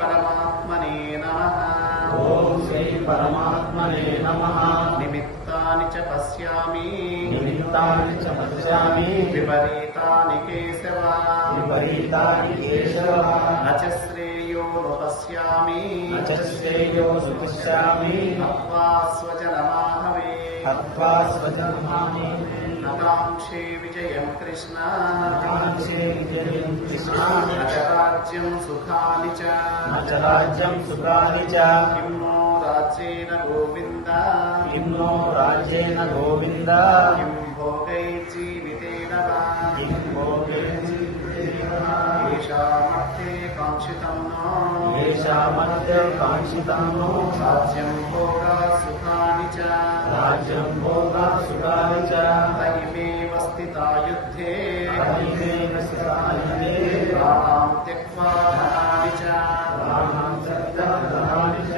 పరమాత్మనే నమః. ఓం శ్రీ పరమాత్మనే నమః. నిమిత్తాని చ పశ్యామి నిమిత్తాని చ పశ్యామి విపరీతాని కేశవ విపరీతాని కేశవ. న చ శ్రేయోను పశ్యామి న చ శ్రేయోను పశ్యామి హత్వా స్వజనమాహవే. హత్వా స్వజనమాహవే. నకాంక్షే విజయం కృష్ణ నకాంక్షే విజయం కృష్ణ. న చ రాజ్యం సుఖాని చ న చ రాజ్యం సుఖాని చ. కిం నో రాజ్యేన గోవింద కిం నో రాజ్యేన గోవింద. కిం భోగైర్జీవితేన వా కిం భోగైర్జీవితేన వా. येषामर्थे काङ्क्षितं नो येषामर्थे काङ्क्षितं नो राज्यं भोगा सुखानि च राज्यं भोगा सुखानि च. तैमेव स्थिता युद्धे तैमेव स्थिता युद्धे प्राणां त्यक्त्वा धनानि च प्राणां त्यक्त्वा धनानि च.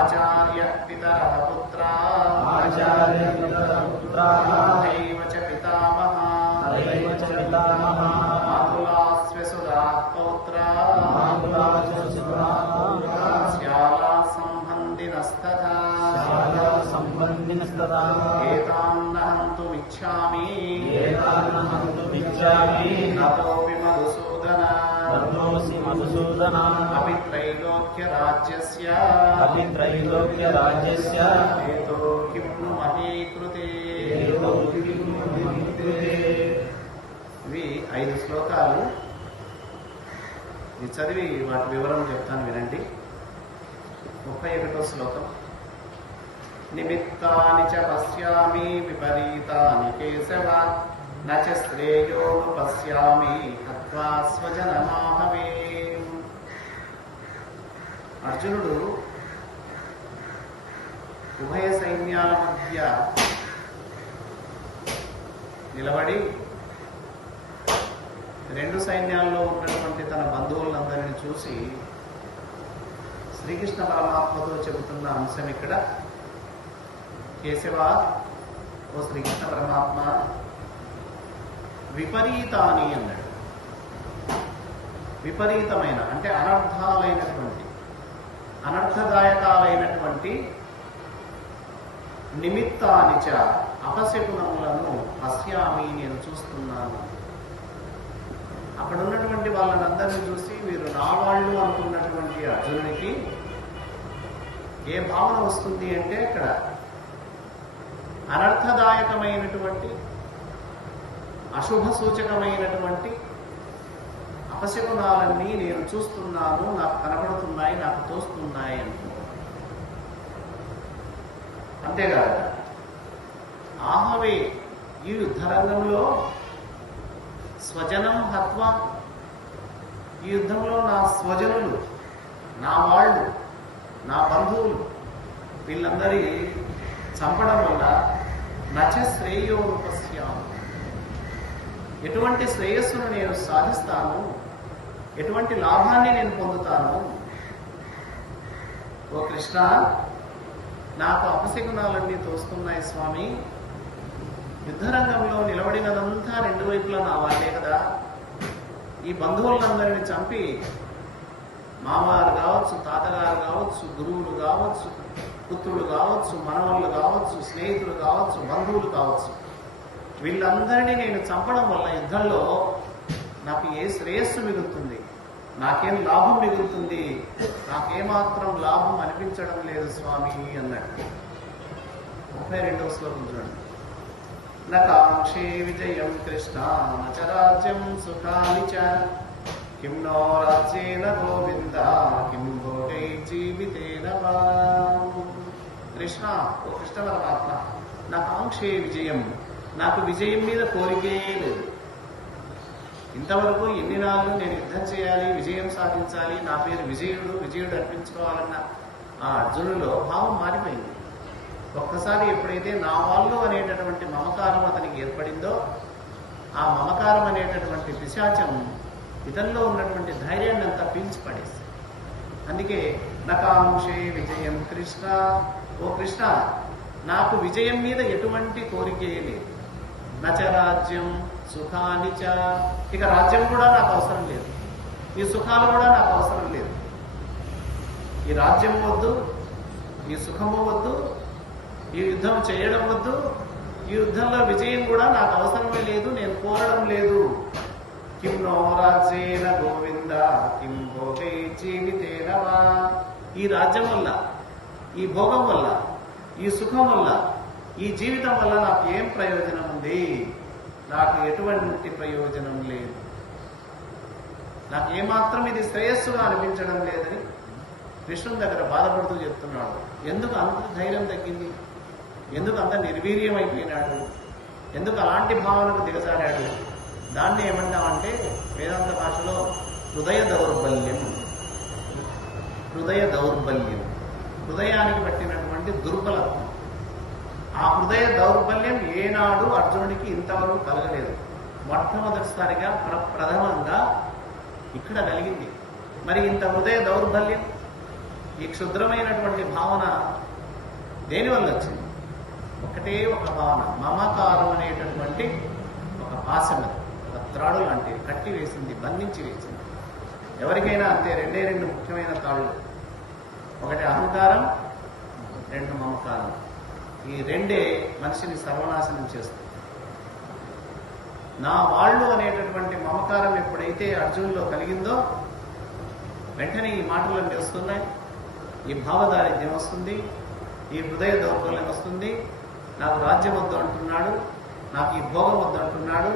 आचार्यः पितरः पुत्राः आचार्यपितरः पुत्राः तथैव च पितामहः तथैव च पितामहः. मातुलास्व्यसुराः पौत्राः स्याला सम्बन्धिनस्तथा सम्बन्धिनस्तथा. एतान्न हन्तुमिच्छामि एतान्न हन्तुमिच्छामि नतोऽपि मधुसूदन ततोऽसि मधुसूदन. अपि त्रैलोक्यराज्यस्य अपि त्रैलोक्यराज्यस्य हेतो किं नु मही कृते. हेतो किं नु मही कृते. ఇవి 5 శ్లోకాలు. ఇది చదివి వాటి వివరం చెప్తాను వినండి. 31వ శ్లోకం. నిమిత్తాని చ పశ్యామి విపరీతాని కేశవ న చ శ్రేయోను పశ్యామి హత్వా స్వజనమాహవే. అర్జునుడు ఉభయ సైన్యాల మధ్య నిలబడి రెండు సైన్యాల్లో ఉన్నటువంటి తన బంధువులందరినీ చూసి శ్రీకృష్ణ పరమాత్మతో చెబుతున్న అంశం ఇక్కడ. కేశవ, ఓ శ్రీకృష్ణ పరమాత్మ, విపరీతాని అన్నాడు. విపరీతమైన అంటే అనర్థాలైనటువంటి అనర్థదాయకాలైనటువంటి నిమిత్తానిచ అపశకునములను పశ్యామి నేను చూస్తున్నాను. అక్కడ ఉన్నటువంటి వాళ్ళనందరినీ చూసి వీరు నా వాళ్ళు అనుకున్నటువంటి అర్జునునికి ఏ భావన వస్తుంది అంటే ఇక్కడ అనర్థదాయకమైనటువంటి అశుభ సూచకమైనటువంటి అపశకునాలన్నీ నేను చూస్తున్నాను, నాకు కనబడుతున్నాయి, నాకు తోస్తున్నాయి అంటున్నాను. అంతేకాదు, ఆహవే ఈ యుద్ధరంగంలో స్వజనం హత్వ, ఈ యుద్ధంలో నా స్వజనులు, నా వాళ్ళు, నా బంధువులు వీళ్ళందరి చంపడం వల్ల నచ శ్రేయోపస్యాము, ఎటువంటి శ్రేయస్సును నేను సాధిస్తాను, ఎటువంటి లాభాన్ని నేను పొందుతాను. ఓ కృష్ణ, నాకు అపశకునాలన్నీ తోస్తున్నాయి స్వామి. యుద్ధరంగంలో నిలబడినదంతా రెండు వైపులా నా వాళ్ళే కదా. ఈ బంధువులందరినీ చంపి మామగారు కావచ్చు, తాతగారు కావచ్చు, గురువులు కావచ్చు, పుత్రులు కావచ్చు, మనవళ్ళు కావచ్చు, స్నేహితులు కావచ్చు, బంధువులు కావచ్చు, వీళ్ళందరినీ నేను చంపడం వల్ల యుద్ధంలో నాకు ఏ శ్రేయస్సు మిగులుతుంది, నాకేం లాభం మిగులుతుంది, నాకేమాత్రం లాభం అనిపించడం లేదు స్వామి అన్నట్టు. 32వ శ్లోకం చూడండి. న కాంక్షే విజయం కృష్ణ న చ రాజ్యం సుఖాని చ కిం నో రాజ్యేన గోవింద కిం భోగై జీవితేన వా. కృష్ణ, ఓ కృష్ణ పరమాత్మ, నా కాంక్షే విజయం, నాకు విజయం మీద కోరికే లేదు. ఇంతవరకు ఎన్ని నాళ్ళు నేను యుద్ధం చేయాలి, విజయం సాధించాలి, నా పేరు విజయుడు, విజయుడు అర్పించుకోవాలన్న ఆ అర్జునులో భావం మారిపోయింది. ఒక్కసారి ఎప్పుడైతే నా వాళ్ళు అనేటటువంటి మమకారం అతనికి ఏర్పడిందో, ఆ మమకారం అనేటటువంటి పిశాచం ఇతనిలో ఉన్నటువంటి ధైర్యాన్ని అంతా పీల్చి పడేస్తుంది. అందుకే నకాంక్షే విజయం కృష్ణ, ఓ కృష్ణ, నాకు విజయం మీద ఎటువంటి కోరికే లేదు. నచ రాజ్యం సుఖాని చ, ఇక రాజ్యం కూడా నాకు అవసరం లేదు, ఈ సుఖాలు కూడా నాకు అవసరం లేదు. ఈ రాజ్యం వద్దు, ఈ సుఖము వద్దు, ఈ యుద్ధం చేయడం వద్దు, ఈ యుద్ధంలో విజయం కూడా నాకు అవసరమే లేదు, నేను కోరడం లేదు. కిం నో రాజ్యేన గోవింద కిం భోగే జీవితేన వా. ఈ రాజ్యం వల్ల, ఈ భోగం వల్ల, ఈ సుఖం వల్ల, ఈ జీవితం వల్ల నాకు ఏం ప్రయోజనం ఉంది? నాకు ఎటువంటి ప్రయోజనం లేదు. నాకు ఏమాత్రం ఇది శ్రేయస్సుగా అనిపించడం లేదని కృష్ణుని దగ్గర బాధపడుతూ చెప్తున్నాడు. ఎందుకు అంత ధైర్యం తగ్గింది? ఎందుకు అంత నిర్వీర్యం అయిపోయినాడు? ఎందుకు అలాంటి భావనకు దిగజారాడు? దాన్ని ఏమంటామంటే వేదాంత భాషలో హృదయ దౌర్బల్యం. హృదయ దౌర్బల్యం, హృదయానికి పట్టినటువంటి దుర్బలత్వం. ఆ హృదయ దౌర్బల్యం ఏనాడు అర్జునుడికి ఇంతవరకు కలగలేదు. మొట్టమొదటిసారిగా ప్రథమంగా ఇక్కడ కలిగింది. మరి ఇంత హృదయ దౌర్బల్యం, ఈ క్షుద్రమైనటువంటి భావన దేనివల్ల వచ్చింది? ఒకటే ఒక భావన, మమకారం అనేటటువంటి ఒక పాశం, ఒక త్రాడు లాంటిది కట్టి వేసింది, బంధించి వేసింది. ఎవరికైనా అంతే, రెండు ముఖ్యమైన తాళ్ళు. ఒకటి అహంకారం, రెండు మమకారం. ఈ రెండే మనిషిని సర్వనాశనం చేస్తుంది. నా వాళ్ళు అనేటటువంటి మమకారం ఎప్పుడైతే అర్జునులో కలిగిందో వెంటనే ఈ మాటలన్నీ వస్తున్నాయి. ఈ భావదారిద్ర్యం వస్తుంది, ఈ హృదయ దౌర్బల్యం వస్తుంది. నాకు రాజ్యం వద్దు అంటున్నాడు, నాకు ఈ భోగం వద్దు అంటున్నాడు,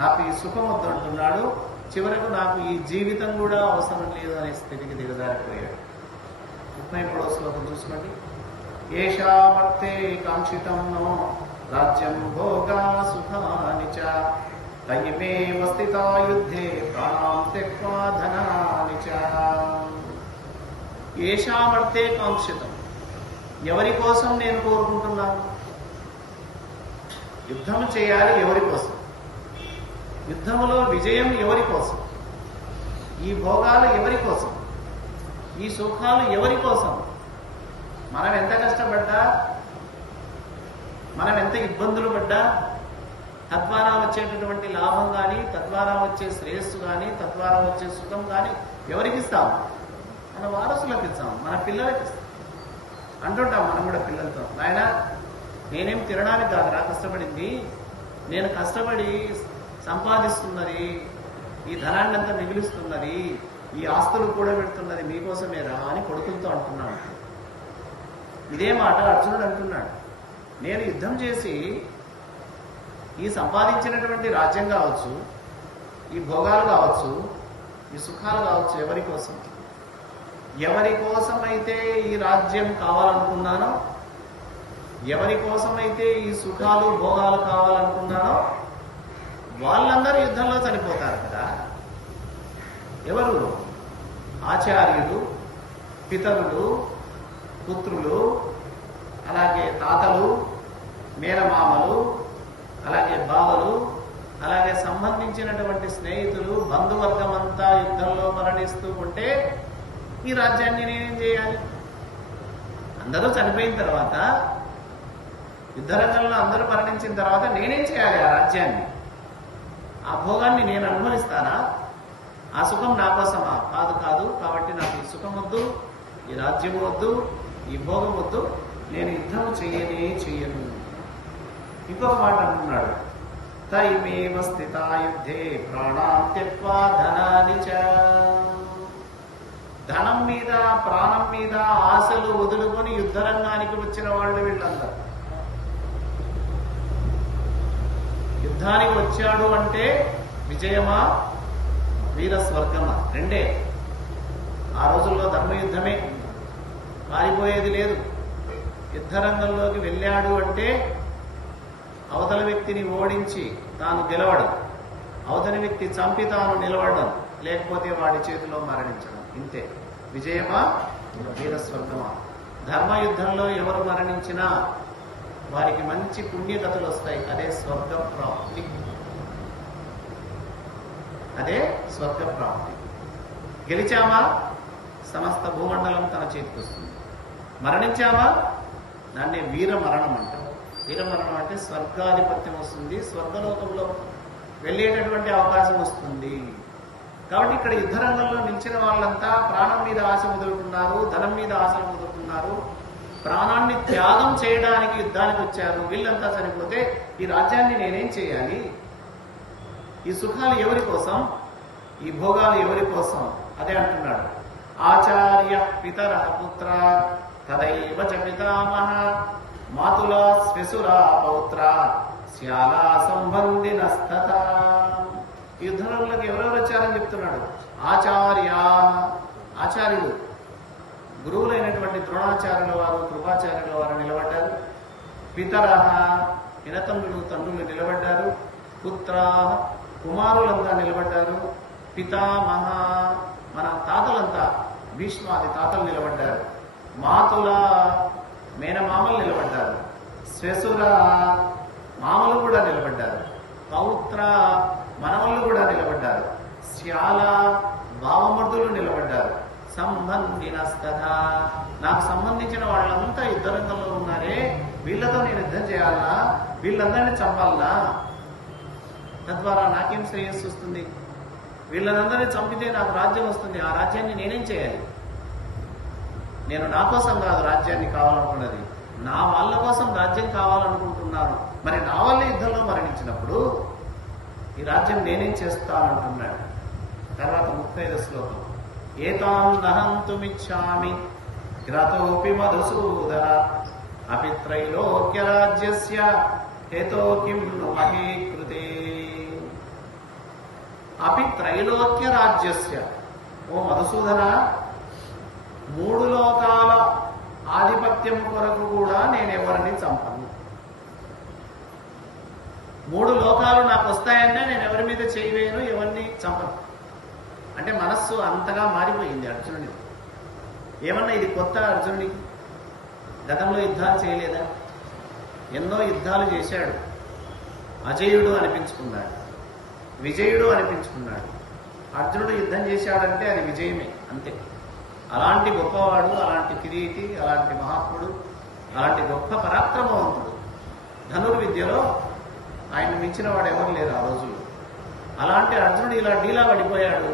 నాకు ఈ సుఖం వద్దు అంటున్నాడు. చివరకు నాకు ఈ జీవితం కూడా అవసరం లేదు అనే స్థితికి దిగజారిపోయాడు. 33వ శ్లోకం చూసుకోండి. ఏషామర్థే కాంక్షితం నో రాజ్యం భోగా సుఖాని చ తయిమేవ స్థితా యుద్ధే ప్రాణాం త్యక్త్వా ధనాని చ. ఏషామర్థే కాంక్షితం, ఎవరి కోసం నేను కోరుకుంటున్నాను? యుద్ధం చేయాలి ఎవరి కోసం? యుద్ధములో విజయం ఎవరి కోసం? ఈ భోగాలు ఎవరి కోసం? ఈ సుఖాలు ఎవరి కోసం? మనం ఎంత కష్టపడ్డా, మనం ఎంత ఇబ్బందులు పడ్డా, తద్వారా వచ్చేటటువంటి లాభం కానీ, తద్వారా వచ్చే శ్రేయస్సు కానీ, తద్వారా వచ్చే సుఖం కానీ ఎవరికి ఇస్తాం? మన వారసులకు ఇస్తాం, మన పిల్లలకి ఇస్తాం. అంటుంటాం మనం కూడా పిల్లలతో, నాయన నేనేం తినడానికి కాదురా కష్టపడింది, నేను కష్టపడి సంపాదిస్తున్నది, ఈ ధనాన్ని అంతా మిగిలిస్తున్నది, ఈ ఆస్తులు కూడా పెడుతున్నది మీకోసమేరా అని కొడుకులతో అంటున్నాడు. ఇదే మాట అర్జునుడు అంటున్నాడు. నేను యుద్ధం చేసి ఈ సంపాదించినటువంటి రాజ్యం కావచ్చు, ఈ భోగాలు కావచ్చు, ఈ సుఖాలు కావచ్చు, ఎవరి కోసం? ఎవరి కోసమైతే ఈ రాజ్యం కావాలనుకున్నానో, ఎవరి కోసమైతే ఈ సుఖాలు భోగాలు కావాలనుకున్నానో వాళ్ళందరూ యుద్ధంలో చనిపోతారు కదా. ఎవరు? ఆచార్యులు, పితరులు, పుత్రులు, అలాగే తాతలు, మేనమామలు, అలాగే బావలు, అలాగే సంబంధించినటువంటి స్నేహితులు, బంధువర్గం అంతా యుద్ధంలో మరణిస్తూ ఉంటే ఈ రాజ్యాన్ని నేనేం చేయాలి? అందరూ చనిపోయిన తర్వాత, యుద్ధరంగంలో అందరూ మరణించిన తర్వాత నేనేం చేయాలి? ఆ రాజ్యాన్ని, ఆ భోగాన్ని నేను అనుభవిస్తానా? ఆ సుఖం నా కోసమా? కాదు కాదు. కాబట్టి నాకు ఈ సుఖం వద్దు, ఈ రాజ్యం వద్దు, ఈ భోగం వద్దు, నేను యుద్ధం చెయ్యను. ఇంకొక మాట అంటున్నాడు, తైమేవ స్థితా యుద్ధే ప్రాణాం త్యక్త్వా ధనాని చ. ధనం మీద, ప్రాణం మీద ఆశలు వదులుకొని యుద్ధరంగానికి వచ్చిన వాళ్ళు వీళ్ళందరూ. యుద్ధానికి వచ్చాడు అంటే విజయమా, వీర స్వర్గమా? రెండే. ఆ రోజుల్లో ధర్మయుద్ధమే, పారిపోయేది లేదు. యుద్ధరంగంలోకి వెళ్ళాడు అంటే అవతల వ్యక్తిని ఓడించి తాను గెలవడం, అవతలి వ్యక్తి చంపి తాను నిలవడం, లేకపోతే వాడి చేతిలో మరణించడం. ఇంతే. విజయమా, వీరస్వర్గమా? ధర్మయుద్ధంలో ఎవరు మరణించినా వారికి మంచి పుణ్యగతులు వస్తాయి. అదే స్వర్గ ప్రాప్తి. అదే స్వర్గ ప్రాప్తి. గెలిచామా సమస్త భూమండలం తన చేతికి వస్తుంది. మరణించామా దాన్ని వీరమరణం అంటారు. వీరమరణం అంటే స్వర్గాధిపత్యం వస్తుంది, స్వర్గలోకంలో వెళ్ళేటటువంటి అవకాశం వస్తుంది. కాబట్టి ఇక్కడ యుద్ధ రంగంలో నిలిచిన వాళ్ళంతా ప్రాణం మీద ఆశ వదులుకున్నారు, ధనం మీద ఆశలు వదులుకున్నారు, ప్రాణాన్ని త్యాగం చేయడానికి యుద్ధానికి వచ్చారు. వీళ్ళంతా చనిపోతే ఈ రాజ్యాన్ని నేనేం చేయాలి? ఈ సుఖాలు ఎవరి కోసం? ఈ భోగాలు ఎవరి కోసం? అదే అంటున్నాడు. ఆచార్య పితర పుత్ర తదైవ చ పితామహ మాతులా శ్వశురా పౌత్ర శ్యాలా సంబంధినస్తత. యుద్ధంలోకి ఎవరెవరు వచ్చారని చెప్తున్నాడు. ఆచార్య, ఆచార్యులు, గురువులైనటువంటి ద్రోణాచార్యుల వారు, కృపాచార్యుల వారు నిలబడ్డారు. పితర, పినతండ్రులు, తండ్రులు నిలబడ్డారు. పుత్ర, కుమారులంతా నిలబడ్డారు. పితామహ, మన తాతలంతా, భీష్మాది తాతలు నిలబడ్డారు. మాతుల, మేనమామలు నిలబడ్డారు. శ్వశుర, మామలు కూడా నిలబడ్డారు. పౌత్ర, మనవళ్ళు కూడా నిలబడ్డారు. శ్యాల, బావమర్దులు నిలబడ్డారు. సంబంధినస్తథ, నాకు సంబంధించిన వాళ్ళంతా యుద్ధరంగంలో ఉన్నారే, వీళ్ళతో నేను యుద్ధం చేయాలనా? వీళ్ళందరినీ చంపాలనా? తద్వారా నాకేం శ్రేయస్సు వస్తుంది? వీళ్ళనందరినీ చంపితే నాకు రాజ్యం వస్తుంది. ఆ రాజ్యాన్ని నేనేం చేయాలి? నేను నా కోసం కాదు రాజ్యాన్ని కావాలనుకున్నది, నా వాళ్ళ కోసం రాజ్యం కావాలనుకుంటున్నాను. మరి నా వాళ్ళ యుద్ధంలో మరణించినప్పుడు ఈ రాజ్యం నేనేం చేస్తానంటున్నాడు. తర్వాత 35వ శ్లోకం. ఏతాం నహంతుమిచ్చామి గ్రతోపి మధుసూదన అపి త్రైలోక్య రాజ్యస్య హేతో కిం ను మహీ కృతే. అపి త్రైలోక్య రాజ్యస్య, ఓ మధుసూదన, 3 లోకాల ఆధిపత్యం కొరకు కూడా నేనెవరిని చంపను. 3 లోకాలు నాకు వస్తాయంటే నేను ఎవరి మీద చేయవేను, ఎవరిని చంపను. అంటే మనస్సు అంతగా మారిపోయింది అర్జునుడి. ఏమన్నా ఇది కొత్త అర్జునుడికి? గతంలో యుద్ధాలు చేయలేదా? ఎన్నో యుద్ధాలు చేశాడు. అజయుడు అనిపించుకున్నాడు, విజయుడు అనిపించుకున్నాడు. అర్జునుడు యుద్ధం చేశాడంటే అది విజయమే, అంతే. అలాంటి గొప్పవాడు, అలాంటి కిరీటి, అలాంటి మహాత్ముడు, అలాంటి గొప్ప పరాక్రమవంతుడు. ధనుర్విద్యలో ఆయన మించిన వాడు ఎవరు లేరు ఆ రోజుల్లో. అలాంటి అర్జునుడు ఇలా డీలా పడిపోయాడు.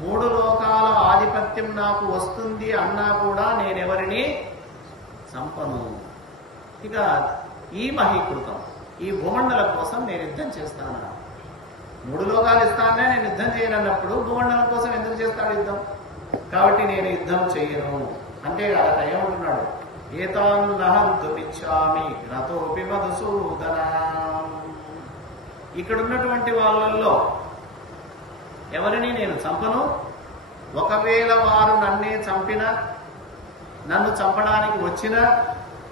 3 లోకాల ఆధిపత్యం నాకు వస్తుంది అన్నా కూడా నేనెవరిని చంపను. ఇక ఈ మహీకృతం, ఈ భూమండలం కోసం నేను యుద్ధం చేస్తాను. 3 లోకాలు ఇస్తానే నేను యుద్ధం చేయనన్నప్పుడు భూమండలం కోసం ఎందుకు చేస్తాడు యుద్ధం? కాబట్టి నేను యుద్ధం చెయ్యను. అంతేకాదు ఏమంటున్నాడు? ఏతాన్ నహంతుమిచ్చామి గ్రతోపి మధుసూదన. ఇక్కడ ఉన్నటువంటి వాళ్ళల్లో ఎవరిని నేను చంపను. ఒకవేళ వారు నన్నే చంపినా, నన్ను చంపడానికి వచ్చినా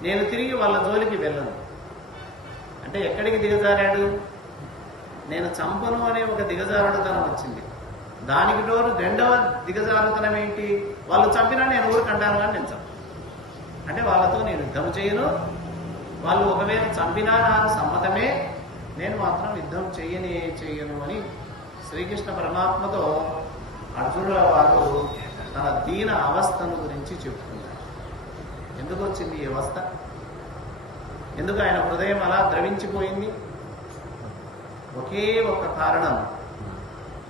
నేను తిరిగి వాళ్ళ జోలికి వెళ్ళను. అంటే ఎక్కడికి దిగజారాడు? నేను చంపను అనే ఒక దిగజారుడుతనం వచ్చింది. దానికి తోడు 2వ దిగజారుతనం ఏంటి? వాళ్ళు చంపినా నేను ఊరికంటాను కానీ నేను చంపను. అంటే వాళ్ళతో నేను యుద్ధం చేయను. వాళ్ళు ఒకవేళ చంపినా నాకు సమ్మతమే, నేను మాత్రం యుద్ధం చెయ్యను అని శ్రీకృష్ణ పరమాత్మతో అర్జునుల వారు తన దీన అవస్థను గురించి చెప్పుకున్నాడు. ఎందుకు వచ్చింది ఈ అవస్థ? ఎందుకు ఆయన హృదయం అలా ద్రవించిపోయింది? ఒకే ఒక్క కారణం.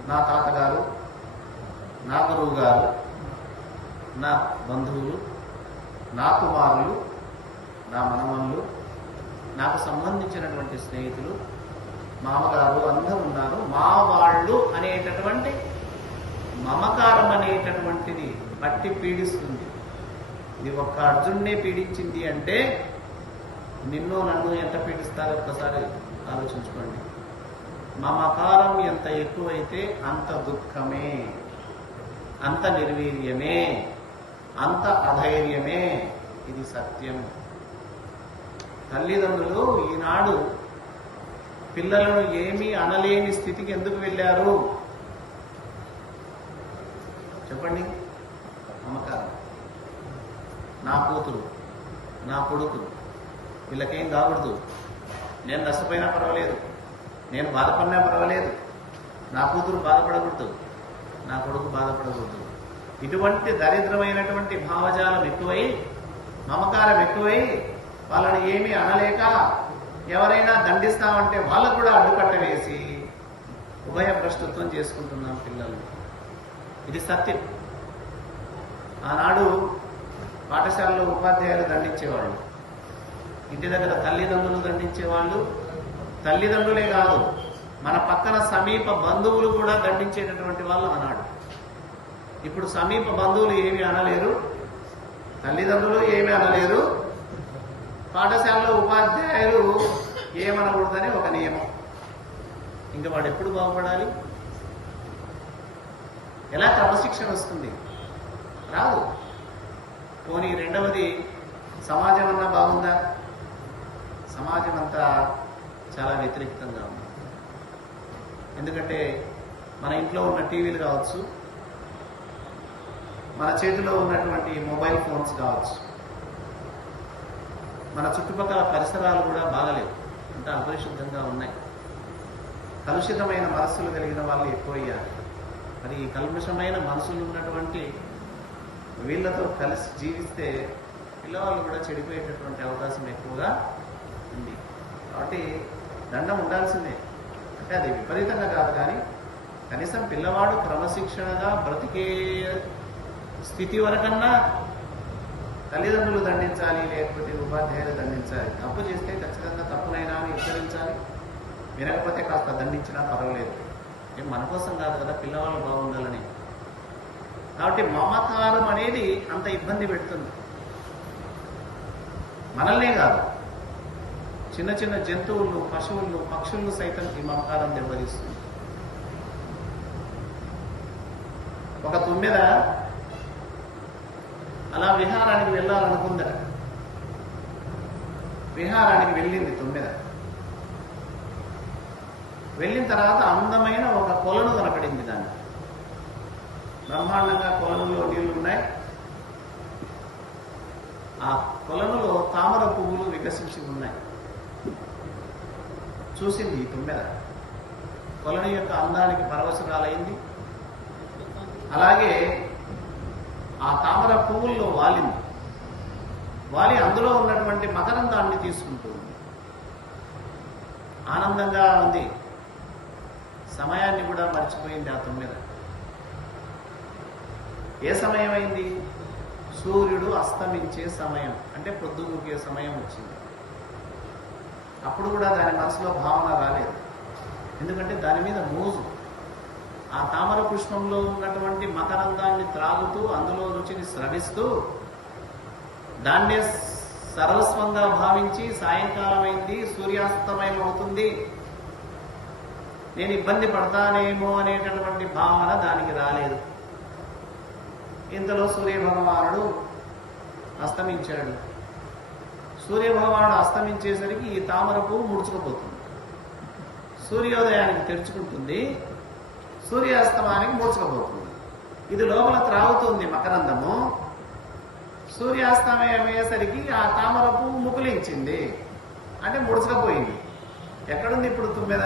నా తాతగారు, నా గురువు గారు, నా బంధువులు, నా కుమారులు, నా మనమన్లు, నాకు సంబంధించినటువంటి స్నేహితులు, మామగారు అందరూ ఉన్నారు. మా వాళ్ళు అనేటటువంటి మమకారం అనేటటువంటిది పట్టి పీడిస్తుంది. ఇది ఒక్క అర్జున్నే పీడించింది అంటే నిన్ను నన్ను ఎంత పీడిస్తారో ఒక్కసారి ఆలోచించుకోండి. మమకారం ఎంత ఎక్కువైతే అంత దుఃఖమే, అంత నిర్వీర్యమే, అంత అధైర్యమే. ఇది సత్యం. తల్లిదండ్రులు ఈనాడు పిల్లలను ఏమీ అనలేని స్థితికి ఎందుకు వెళ్ళారు చెప్పండి? మమకారం. నా కూతురు, నా కొడుకు, వీళ్ళకేం కాకూడదు, నేను నష్టపోయినా పర్వాలేదు, నేను బాధపడినా పర్వాలేదు, నా కూతురు బాధపడకూడదు, నా కొడుకు బాధపడకూడదు. ఇటువంటి దరిద్రమైనటువంటి భావజాలం ఎక్కువై, మమకారం ఎక్కువై వాళ్ళని ఏమీ అనలేక ఎవరైనా దండిస్తామంటే వాళ్ళకు కూడా అడ్డుకట్ట వేసి ఉభయభ్రష్టత్వం చేసుకుంటున్నాం పిల్లలు. ఇది సత్యం. ఆనాడు పాఠశాలలో ఉపాధ్యాయులు దండించేవాళ్ళు, ఇంటి దగ్గర తల్లిదండ్రులు దండించేవాళ్ళు. తల్లిదండ్రులే కాదు, మన పక్కన సమీప బంధువులు కూడా దండించేటటువంటి వాళ్ళు ఆనాడు. ఇప్పుడు సమీప బంధువులు ఏమి అనలేరు, తల్లిదండ్రులు ఏమి అనలేరు, పాఠశాలలో ఉపాధ్యాయులు ఏమనకూడదని ఒక నియమం. ఇంకా వాడు ఎప్పుడు బాగుపడాలి? ఎలా క్రమశిక్షణ వస్తుంది? రాదు. పోనీ రెండవది, సమాజం అన్నా బాగుందా? సమాజం అంతా చాలా వ్యతిరేకంగా ఉంది. ఎందుకంటే మన ఇంట్లో ఉన్న టీవీలు కావచ్చు, మన చేతిలో ఉన్నటువంటి మొబైల్ ఫోన్స్ కావచ్చు, మన చుట్టుపక్కల పరిసరాలు కూడా బాగలేవు, అంతా అపరిశుద్ధంగా ఉన్నాయి. కలుషితమైన మనస్సులు కలిగిన వాళ్ళు ఎక్కువయ్యారు. మరి ఈ కల్మషమైన మనసులు ఉన్నటువంటి వీళ్ళతో కలిసి జీవిస్తే పిల్లవాళ్ళు కూడా చెడిపోయేటటువంటి అవకాశం ఎక్కువగా ఉంది. కాబట్టి దండం ఉండాల్సిందే. అంటే అది విపరీతంగా కాదు, కానీ కనీసం పిల్లవాడు క్రమశిక్షణగా బ్రతికే స్థితి వరకన్నా తల్లిదండ్రులు దండించాలి, లేకపోతే ఉపాధ్యాయులు దండించాలి. తప్పు చేస్తే ఖచ్చితంగా తప్పునైనా హెచ్చరించాలి, వినకపోతే కాస్త దండించినా పర్వాలేదు. ఏం మన కోసం కాదు కదా, పిల్లవాళ్ళు బాగుండాలని. కాబట్టి మమకారం అనేది అంత ఇబ్బంది పెడుతుంది. మనల్నే కాదు, చిన్న చిన్న జంతువులను, పశువులను, పక్షులను సైతం ఈ మమకారం దెబ్బతీస్తుంది. ఒక తుమ్మెద అలా విహారానికి వెళ్ళాలనుకుందట. విహారానికి వెళ్ళింది తుమ్మెద. వెళ్ళిన తర్వాత అందమైన ఒక కొలను కనపడింది. దాన్ని బ్రహ్మాండంగా కొలనులో నీళ్లు ఉన్నాయి. ఆ కొలనులో తామర పువ్వులు వికసించి ఉన్నాయి. చూసింది ఈ తుమ్మెద. కొలను యొక్క అందానికి పరవశురాలైంది. అలాగే ఆ తామర పువ్వుల్లో వాలింది. వాలి అందులో ఉన్నటువంటి మకరందాన్ని తీసుకుంటుంది. ఆనందంగా ఉంది. సమయాన్ని కూడా మర్చిపోయింది ఆ తుమ్మెద. ఏ సమయం అయింది? సూర్యుడు అస్తమించే సమయం, అంటే పొద్దుగూకే సమయం వచ్చింది. అప్పుడు కూడా దాని మనసులో భావన రాలేదు. ఎందుకంటే దాని మీద మోజు. ఆ తామర పుష్పంలో ఉన్నటువంటి మకరందాన్ని త్రాగుతూ, అందులో రుచిని స్రవిస్తూ, దాన్నే సర్వస్వంగా భావించి సాయంకాలం అయింది, సూర్యాస్తమయం అవుతుంది, నేను ఇబ్బంది పడతానేమో అనేటటువంటి భావన దానికి రాలేదు. ఇంతలో సూర్యభగవానుడు అస్తమించాడు. సూర్యభగవానుడు అస్తమించేసరికి ఈ తామర పువ్వు ముడుచుకుపోతుంది. సూర్యోదయానికి తెరుచుకుంటుంది, సూర్యాస్తమానికి ముడుచుకుపోతుంది. ఇది లోపల త్రాగుతుంది మకరందము. సూర్యాస్తమయం అయ్యేసరికి ఆ తామర పువ్వు ముకులించింది, అంటే ముడుచుకపోయింది. ఎక్కడుంది ఇప్పుడు తుమ్మెద?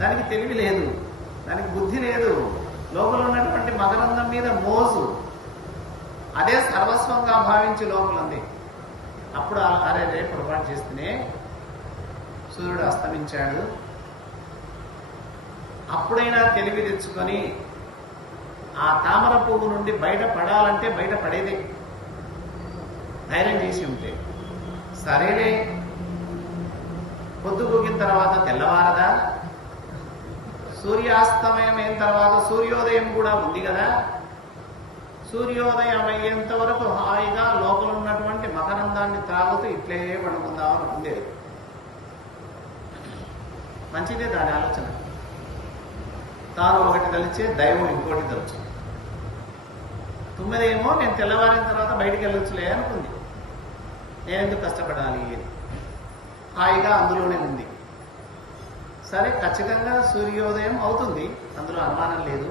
దానికి తెలివి లేదు, దానికి బుద్ధి లేదు. లోపల ఉన్నటువంటి మకరందం మీద మోజు, అదే సర్వస్వంగా భావించి లోపల ఉంది. అప్పుడు అరే రేపు పొరపాటు చేస్తేనే సూర్యుడు అస్తమించాడు, అప్పుడైనా తెలివి తెచ్చుకొని ఆ తామర పువ్వు నుండి బయటపడాలంటే బయటపడేదే. ధైర్యం చేసి ఉంటే సరేలే, పొద్దుగూకిన తర్వాత తెల్లవారదా? సూర్యాస్తమయం అయిన తర్వాత సూర్యోదయం కూడా ఉంది కదా. సూర్యోదయం అయ్యేంత వరకు హాయిగా లోపల ఉన్నటువంటి మకరందాన్ని త్రాగుతూ ఇట్లే పడుకుందాం అనుకుంది. మంచిదే దాని ఆలోచన. తాను ఒకటి తలిచే, దైవం ఇంకోటి తలుచు. తుమ్మెదేమో నేను తెల్లవారిన తర్వాత బయటికి వెళ్ళొచ్చులే అనుకుంది. నేనెందుకు కష్టపడాలి అని హాయిగా అందులోనే ఉంది. సరే, ఖచ్చితంగా సూర్యోదయం అవుతుంది, అందులో అనుమానం లేదు.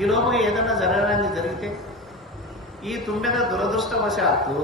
ఈ లోపల ఏదన్నా జరగడానికి జరిగితే ఈ తుమ్మెద దురదృష్టవశాత్తు